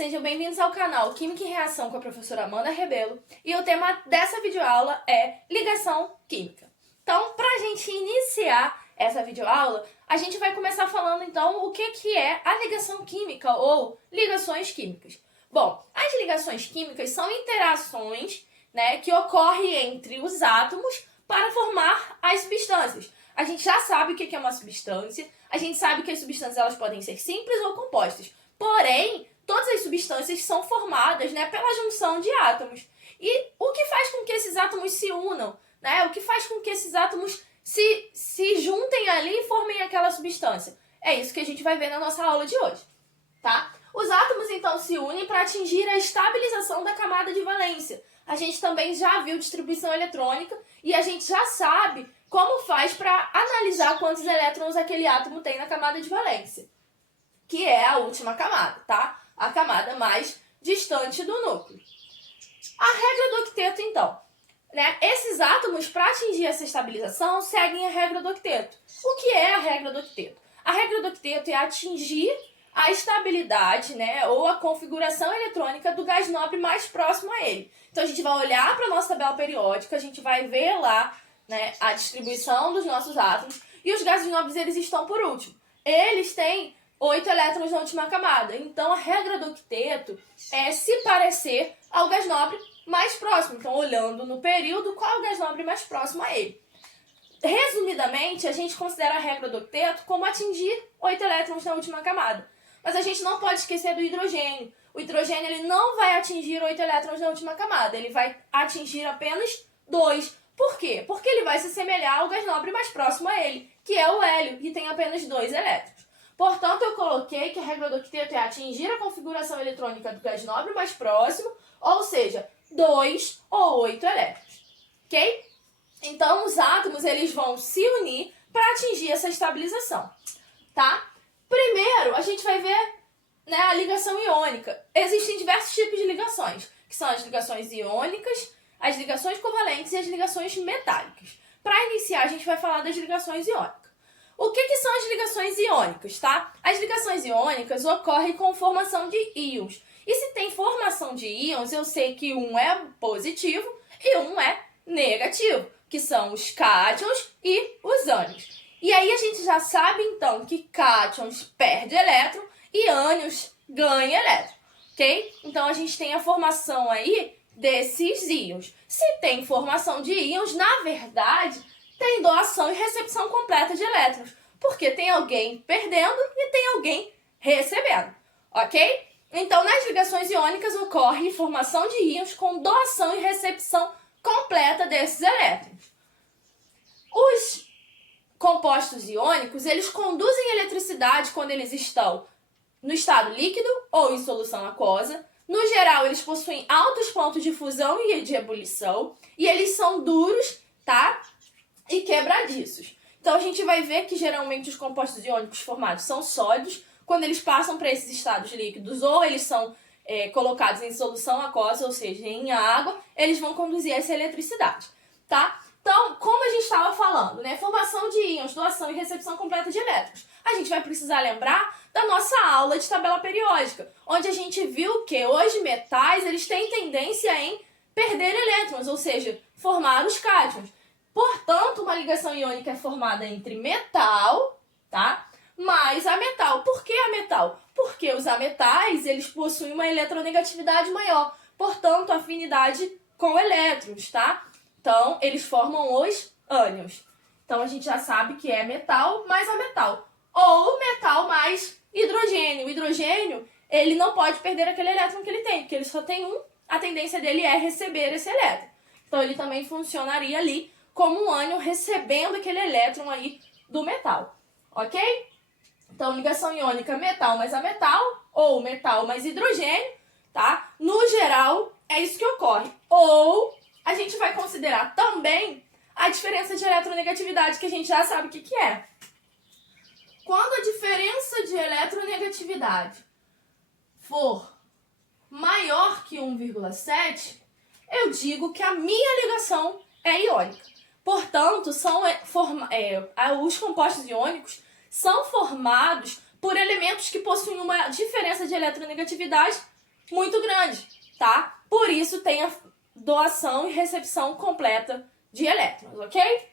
sejam bem-vindos ao canal Química em Reação com a professora Amanda Rebelo. E o tema dessa videoaula é ligação química. Então, para a gente iniciar essa videoaula, a gente vai começar falando então o que é a ligação química ou ligações químicas. Bom, as ligações químicas são interações, que ocorrem entre os átomos para formar as substâncias. A gente já sabe o que é uma substância, a gente sabe que as substâncias elas podem ser simples ou compostas. Porém, todas as substâncias são formadas pela junção de átomos. E o que faz com que esses átomos se unam? O que faz com que esses átomos se juntem ali e formem aquela substância? É isso que a gente vai ver na nossa aula de hoje, tá? Os átomos, então, se unem para atingir a estabilização da camada de valência. A gente também já viu distribuição eletrônica e a gente já sabe como faz para analisar quantos elétrons aquele átomo tem na camada de valência, que é a última camada, tá? A camada mais distante do núcleo. A regra do octeto, então. Esses átomos, para atingir essa estabilização, seguem a regra do octeto. O que é a regra do octeto? A regra do octeto é atingir a estabilidade, ou a configuração eletrônica do gás nobre mais próximo a ele. Então, a gente vai olhar para a nossa tabela periódica, a gente vai ver lá a distribuição dos nossos átomos, e os gases nobres, eles estão por último. Eles têm 8 elétrons na última camada. Então, a regra do octeto é se parecer ao gás nobre mais próximo. Então, olhando no período, qual é o gás nobre mais próximo a ele. Resumidamente, a gente considera a regra do octeto como atingir 8 elétrons na última camada. Mas a gente não pode esquecer do hidrogênio. O hidrogênio ele não vai atingir 8 elétrons na última camada. Ele vai atingir apenas 2. Por quê? Porque ele vai se assemelhar ao gás nobre mais próximo a ele, que é o hélio, que tem apenas 2 elétrons. Portanto, eu coloquei que a regra do octeto é atingir a configuração eletrônica do gás nobre mais próximo, ou seja, 2 ou 8 elétrons. Ok? Então, os átomos eles vão se unir para atingir essa estabilização. Tá? Primeiro, a gente vai ver a ligação iônica. Existem diversos tipos de ligações, que são as ligações iônicas, as ligações covalentes e as ligações metálicas. Para iniciar, a gente vai falar das ligações iônicas. O que são as ligações iônicas, tá? As ligações iônicas ocorrem com formação de íons. E se tem formação de íons, eu sei que um é positivo e um é negativo, que são os cátions e os ânions. E aí a gente já sabe, então, que cátions perde elétron e ânions ganha elétron, ok? Então a gente tem a formação aí desses íons. Se tem formação de íons, na verdade, tem doação e recepção completa de elétrons, porque tem alguém perdendo e tem alguém recebendo, ok? Então, nas ligações iônicas ocorre formação de íons com doação e recepção completa desses elétrons. Os compostos iônicos, eles conduzem eletricidade quando eles estão no estado líquido ou em solução aquosa. No geral, eles possuem altos pontos de fusão e de ebulição, e eles são duros, tá? E quebradiços. Então, a gente vai ver que geralmente os compostos iônicos formados são sólidos. Quando eles passam para esses estados líquidos, ou eles são colocados em solução aquosa, ou seja, em água, eles vão conduzir essa eletricidade, tá? Então, como a gente estava falando, formação de íons, doação e recepção completa de elétrons, a gente vai precisar lembrar da nossa aula de tabela periódica, onde a gente viu que os metais eles têm tendência em perder elétrons, ou seja, formar os cátions. Portanto, uma ligação iônica é formada entre metal, tá? Mais ametal. Por que ametal? Porque os ametais, eles possuem uma eletronegatividade maior, portanto, afinidade com elétrons, tá? Então, eles formam os ânions. Então, a gente já sabe que é metal mais ametal. Ou metal mais hidrogênio. O hidrogênio, ele não pode perder aquele elétron que ele tem, porque ele só tem um, a tendência dele é receber esse elétron. Então, ele também funcionaria ali como um ânion recebendo aquele elétron aí do metal, ok? Então, ligação iônica metal mais ametal, ou metal mais hidrogênio, tá? No geral, é isso que ocorre. Ou a gente vai considerar também a diferença de eletronegatividade, que a gente já sabe o que é. Quando a diferença de eletronegatividade for maior que 1,7, eu digo que a minha ligação é iônica. Portanto, os compostos iônicos são formados por elementos que possuem uma diferença de eletronegatividade muito grande, tá? Por isso tem a doação e recepção completa de elétrons, ok?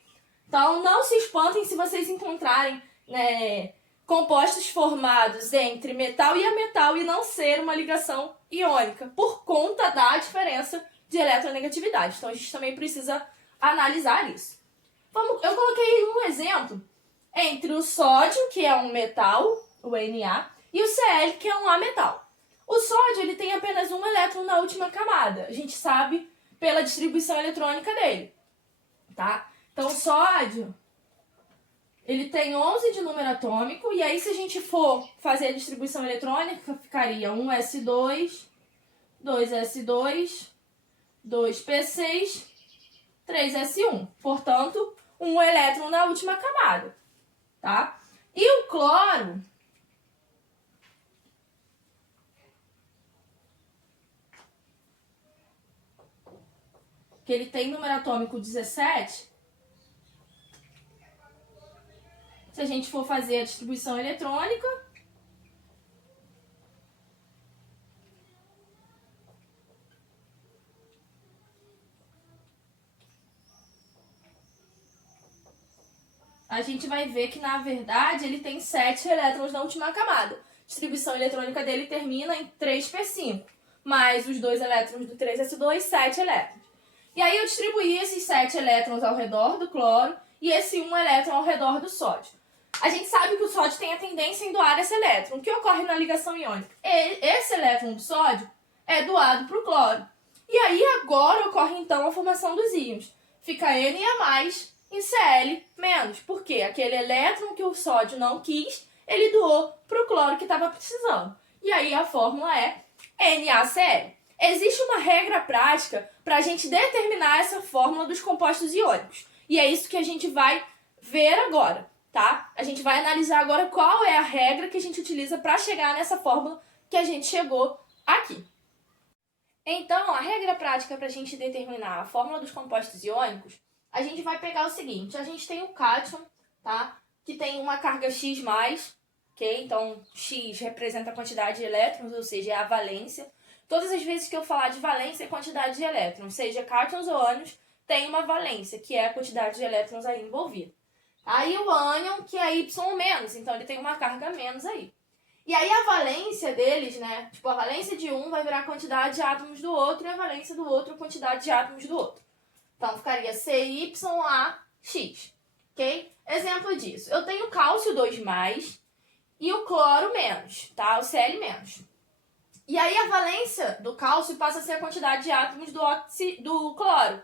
Então, não se espantem se vocês encontrarem, né, compostos formados entre metal e ametal e não ser uma ligação iônica, por conta da diferença de eletronegatividade. Então, a gente também precisa analisar isso. Eu coloquei um exemplo entre o sódio, que é um metal, o Na, e o Cl, que é um ametal. O sódio ele tem apenas um elétron na última camada. A gente sabe pela distribuição eletrônica dele, tá? Então, o sódio, ele tem 11 de número atômico, e aí se a gente for fazer a distribuição eletrônica, ficaria 1s2, 2s2, 2p6, 3s1. Portanto, um elétron na última camada, tá? E o cloro, que ele tem número atômico 17, se a gente for fazer a distribuição eletrônica, a gente vai ver que, na verdade, ele tem 7 elétrons na última camada. A distribuição eletrônica dele termina em 3p5, mais os 2 elétrons do 3s2, 7 elétrons. E aí eu distribuí esses 7 elétrons ao redor do cloro e esse 1 elétron ao redor do sódio. A gente sabe que o sódio tem a tendência em doar esse elétron. O que ocorre na ligação iônica? Esse elétron do sódio é doado para o cloro. E aí agora ocorre então a formação dos íons. Fica Na+, em Cl-, porque aquele elétron que o sódio não quis, ele doou para o cloro que estava precisando. E aí a fórmula é NaCl. Existe uma regra prática para a gente determinar essa fórmula dos compostos iônicos. E é isso que a gente vai ver agora, tá? A gente vai analisar agora qual é a regra que a gente utiliza para chegar nessa fórmula que a gente chegou aqui. Então, a regra prática para a gente determinar a fórmula dos compostos iônicos, a gente vai pegar o seguinte: a gente tem o cátion, tá? Que tem uma carga X+, ok? Então, X representa a quantidade de elétrons, ou seja, é a valência. Todas as vezes que eu falar de valência é quantidade de elétrons, seja cátions ou ânions, tem uma valência, que é a quantidade de elétrons aí envolvida. Aí o ânion, que é Y ou menos, então ele tem uma carga menos aí. E aí a valência deles, né? Tipo, a valência de um vai virar a quantidade de átomos do outro e a valência do outro a quantidade de átomos do outro. Então ficaria CYAX, ok? Exemplo disso. Eu tenho cálcio 2+, e o cloro menos, tá? O Cl menos. E aí a valência do cálcio passa a ser a quantidade de átomos do cloro.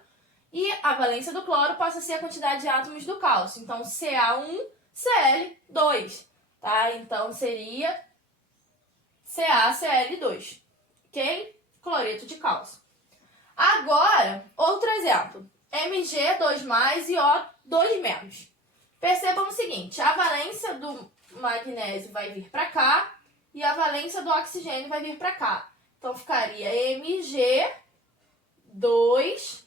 E a valência do cloro passa a ser a quantidade de átomos do cálcio. Então, Ca1Cl2, tá? Então, seria CaCl2, ok? Cloreto de cálcio. Agora, outro exemplo. Mg2+, e O2-. Percebam o seguinte, a valência do magnésio vai vir para cá e a valência do oxigênio vai vir para cá. Então, ficaria Mg2O2.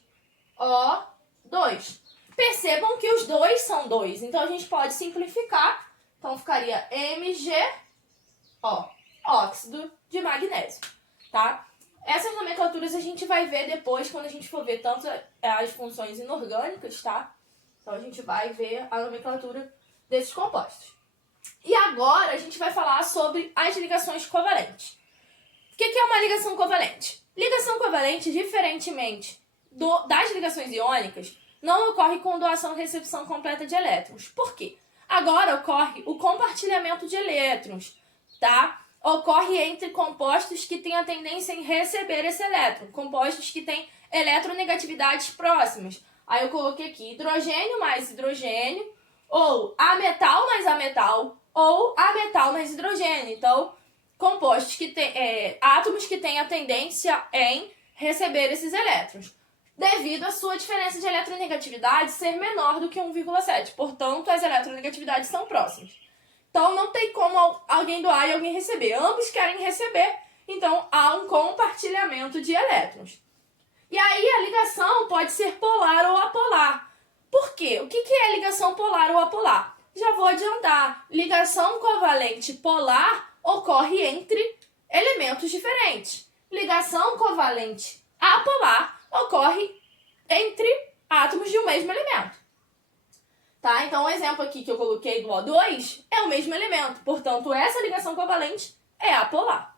Percebam que os dois são 2, então a gente pode simplificar. Então, ficaria MgO, óxido de magnésio, tá? Essas nomenclaturas a gente vai ver depois, quando a gente for ver tanto as funções inorgânicas, tá? Então, a gente vai ver a nomenclatura desses compostos. E agora a gente vai falar sobre as ligações covalentes. O que é uma ligação covalente? Ligação covalente, diferentemente das ligações iônicas, não ocorre com doação e recepção completa de elétrons. Por quê? Agora ocorre o compartilhamento de elétrons, tá? Ocorre entre compostos que têm a tendência em receber esse elétron, compostos que têm eletronegatividades próximas. Aí eu coloquei aqui hidrogênio mais hidrogênio, ou ametal mais ametal, ou ametal mais hidrogênio. Então, compostos que têm, átomos que têm a tendência em receber esses elétrons, devido à sua diferença de eletronegatividade ser menor do que 1,7. Portanto, as eletronegatividades são próximas. Então, não tem como alguém doar e alguém receber. Ambos querem receber, então há um compartilhamento de elétrons. E aí, a ligação pode ser polar ou apolar. Por quê? O que é ligação polar ou apolar? Já vou adiantar. Ligação covalente polar ocorre entre elementos diferentes. ligação covalente apolar ocorre entre átomos de um mesmo elemento. Tá? Então, o exemplo aqui que eu coloquei do O2 é o mesmo elemento. Portanto, essa ligação covalente é apolar.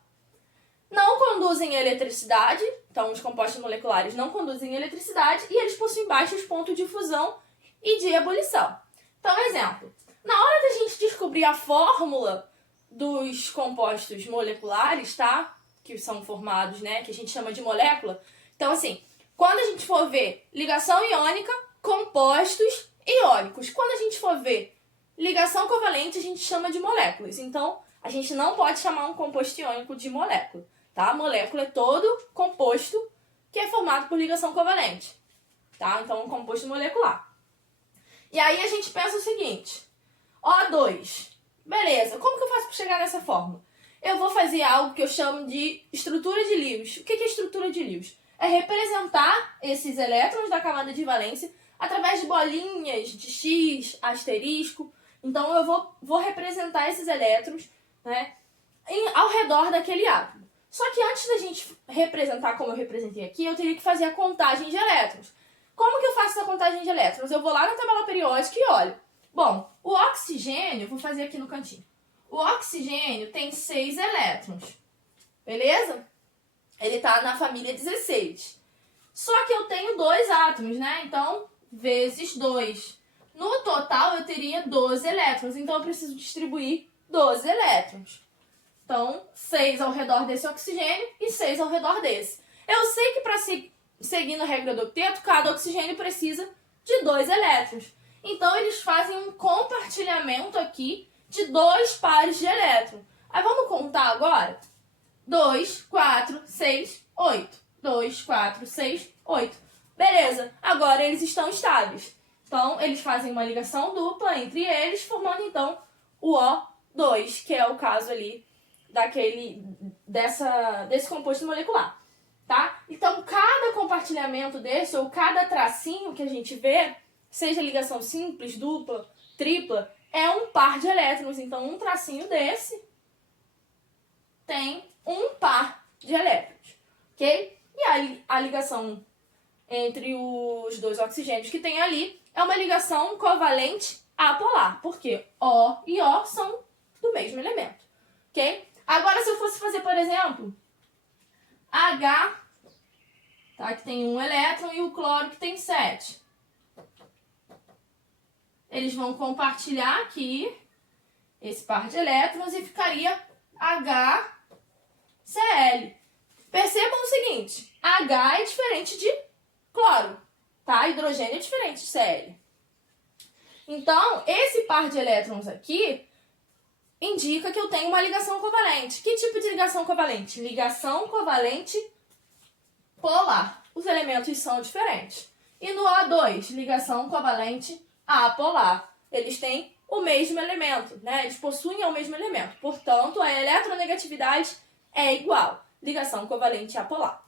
Não conduzem eletricidade, então os compostos moleculares não conduzem eletricidade e eles possuem baixos pontos de fusão e de ebulição. Então, exemplo, na hora da gente descobrir a fórmula dos compostos moleculares, tá? Que são formados, né? Que a gente chama de molécula. Então, assim, quando a gente for ver ligação iônica, compostos iônicos. Quando a gente for ver ligação covalente, a gente chama de moléculas. Então, a gente não pode chamar um composto iônico de molécula. Tá? Molécula é todo composto que é formado por ligação covalente. Tá? Então, um composto molecular. E aí a gente pensa o seguinte. O2. Beleza, como que eu faço para chegar nessa fórmula? Eu vou fazer algo que eu chamo de estrutura de Lewis. O que é estrutura de Lewis? É representar esses elétrons da camada de valência através de bolinhas de X, asterisco. Então, eu vou representar esses elétrons, né, ao redor daquele átomo. Só que antes da gente representar como eu representei aqui, eu teria que fazer a contagem de elétrons. Como que eu faço essa contagem de elétrons? Eu vou lá na tabela periódica e olho. Bom, o oxigênio, vou fazer aqui no cantinho. O oxigênio tem 6 elétrons, beleza? Ele está na família 16. Só que eu tenho 2 átomos, né? Então, vezes 2. No total, eu teria 12 elétrons. Então, eu preciso distribuir 12 elétrons. Então, 6 ao redor desse oxigênio e 6 ao redor desse. Eu sei que para seguindo a regra do octeto, cada oxigênio precisa de 2 elétrons. Então, eles fazem um compartilhamento aqui de 2 pares de elétrons. Aí, vamos contar agora? 2, 4, 6, 8. 2, 4, 6, 8. Beleza, agora eles estão estáveis. Então, eles fazem uma ligação dupla entre eles, formando, então, o O2, que é o caso ali desse composto molecular, tá? Então, cada compartilhamento desse, ou cada tracinho que a gente vê, seja ligação simples, dupla, tripla, é um par de elétrons. Então, um tracinho desse tem um par de elétrons, ok? E a ligação entre os 2 oxigênios que tem ali é uma ligação covalente apolar, porque O e O são do mesmo elemento, ok? Agora, se eu fosse fazer, por exemplo, H, tá, que tem 1 elétron, e o cloro, que tem 7. Eles vão compartilhar aqui esse par de elétrons e ficaria HCl. Percebam o seguinte, H é diferente de cloro, tá? Hidrogênio é diferente de Cl. Então, esse par de elétrons aqui indica que eu tenho uma ligação covalente. Que tipo de ligação covalente? Ligação covalente polar. Os elementos são diferentes. E no O2, ligação covalente apolar. Eles têm o mesmo elemento, né? Eles possuem o mesmo elemento. Portanto, a eletronegatividade é igual. Ligação covalente apolar.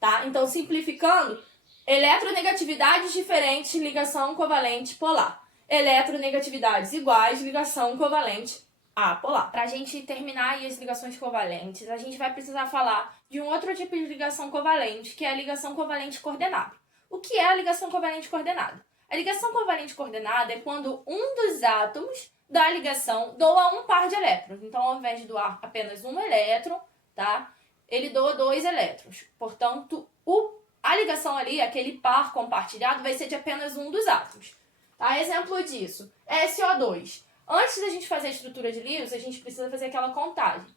Tá? Então, simplificando, eletronegatividades diferentes, ligação covalente polar. Eletronegatividades iguais, ligação covalente apolar. Para a gente terminar aí as ligações covalentes, a gente vai precisar falar de um outro tipo de ligação covalente, que é a ligação covalente coordenada. O que é a ligação covalente coordenada? A ligação covalente coordenada é quando um dos átomos da ligação doa um par de elétrons. Então, ao invés de doar apenas um elétron, tá? Ele doa 2 elétrons. Portanto, a ligação ali, aquele par compartilhado, vai ser de apenas um dos átomos. Tá? Exemplo disso, SO2. Antes da gente fazer a estrutura de Lewis, a gente precisa fazer aquela contagem.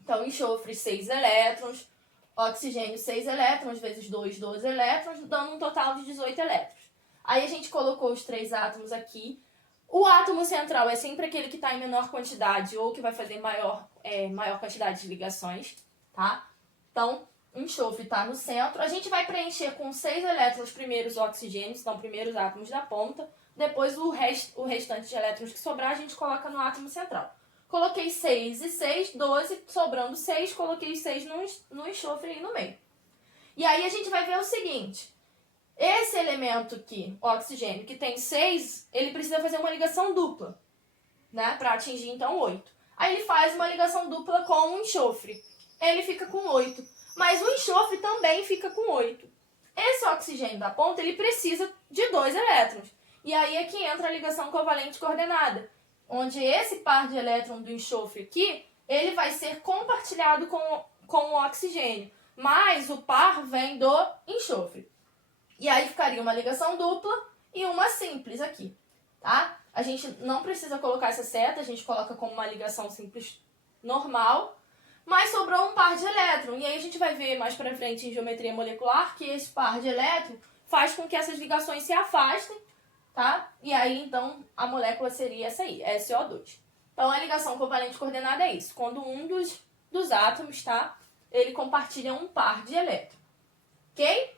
Então, enxofre 6 elétrons, oxigênio 6 elétrons, vezes 2, 12 elétrons, dando um total de 18 elétrons. Aí a gente colocou os 3 átomos aqui. O átomo central é sempre aquele que está em menor quantidade ou que vai fazer maior quantidade de ligações, tá? Então, o enxofre está no centro. A gente vai preencher com 6 elétrons primeiro os oxigênios, então primeiros átomos da ponta. Depois o restante de elétrons que sobrar a gente coloca no átomo central. Coloquei 6 e 6, 12, sobrando 6, coloquei 6 no enxofre aí no meio. E aí a gente vai ver o seguinte, esse elemento aqui, o oxigênio, que tem 6, ele precisa fazer uma ligação dupla, né, para atingir então 8. Aí ele faz uma ligação dupla com o enxofre, ele fica com 8. Mas o enxofre também fica com 8. Esse oxigênio da ponta, ele precisa de 2 elétrons. E aí é que entra a ligação covalente coordenada, onde esse par de elétrons do enxofre aqui, ele vai ser compartilhado com o oxigênio, mas o par vem do enxofre. E aí ficaria uma ligação dupla e uma simples aqui, tá? A gente não precisa colocar essa seta, a gente coloca como uma ligação simples normal, mas sobrou um par de elétrons. E aí a gente vai ver mais pra frente em geometria molecular que esse par de elétrons faz com que essas ligações se afastem, tá? E aí, então, a molécula seria essa aí, SO2. Então, a ligação covalente coordenada é isso. Quando um dos átomos, tá? Ele compartilha um par de elétrons. Ok?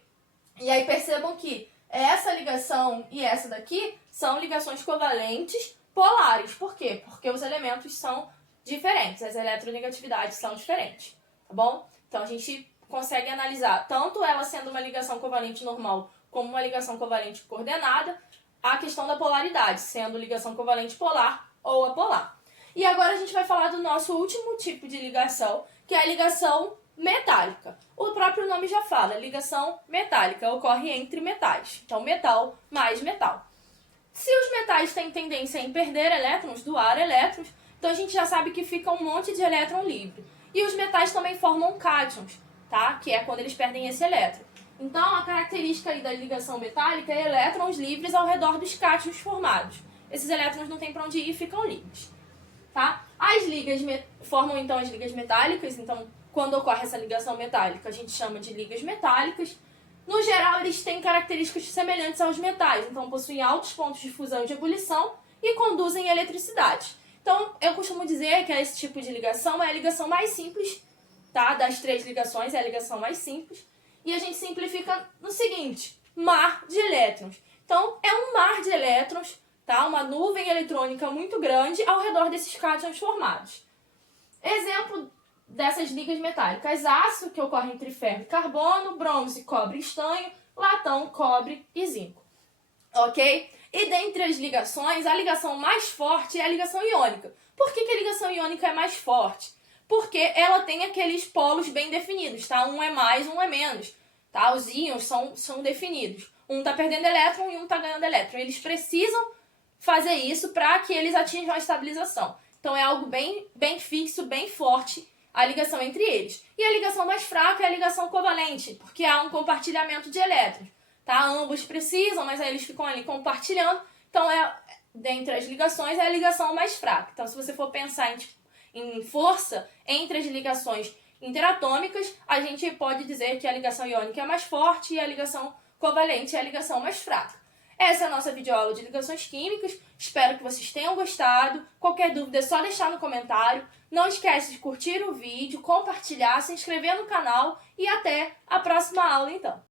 E aí, percebam que essa ligação e essa daqui são ligações covalentes polares. Por quê? Porque os elementos são diferentes, as eletronegatividades são diferentes, tá bom? Então, a gente consegue analisar tanto ela sendo uma ligação covalente normal como uma ligação covalente coordenada, a questão da polaridade, sendo ligação covalente polar ou apolar. E agora a gente vai falar do nosso último tipo de ligação, que é a ligação metálica. O próprio nome já fala, ligação metálica ocorre entre metais. Então, metal mais metal. Se os metais têm tendência em perder elétrons, doar elétrons, então a gente já sabe que fica um monte de elétron livre. E os metais também formam cátions, tá? Que é quando eles perdem esse elétron. Então, a característica aí da ligação metálica é elétrons livres ao redor dos cátions formados. Esses elétrons não têm para onde ir e ficam livres, tá? As ligas formam, então, as ligas metálicas. Então, quando ocorre essa ligação metálica, a gente chama de ligas metálicas. No geral, eles têm características semelhantes aos metais. Então, possuem altos pontos de fusão e de ebulição e conduzem eletricidade. Então, eu costumo dizer que esse tipo de ligação é a ligação mais simples, tá? Das 3 ligações, é a ligação mais simples. E a gente simplifica no seguinte, mar de elétrons. Então, é um mar de elétrons, tá? Uma nuvem eletrônica muito grande ao redor desses cátions formados. Exemplo dessas ligas metálicas: aço, que ocorre entre ferro e carbono, bronze, cobre e estanho, latão, cobre e zinco. Ok? E dentre as ligações, a ligação mais forte é a ligação iônica. Por que a ligação iônica é mais forte? Porque ela tem aqueles polos bem definidos, tá? Um é mais, um é menos, tá? Os íons são definidos. Um tá perdendo elétron e um tá ganhando elétron. Eles precisam fazer isso para que eles atinjam a estabilização. Então é algo bem fixo, bem forte a ligação entre eles. E a ligação mais fraca é a ligação covalente, porque há um compartilhamento de elétrons, tá? Ambos precisam, mas aí eles ficam ali compartilhando. Então, dentre as ligações, é a ligação mais fraca. Então, se você for pensar em força entre as ligações interatômicas, a gente pode dizer que a ligação iônica é mais forte e a ligação covalente é a ligação mais fraca. Essa é a nossa videoaula de ligações químicas. Espero que vocês tenham gostado. Qualquer dúvida é só deixar no comentário. Não esquece de curtir o vídeo, compartilhar, se inscrever no canal e até a próxima aula, então.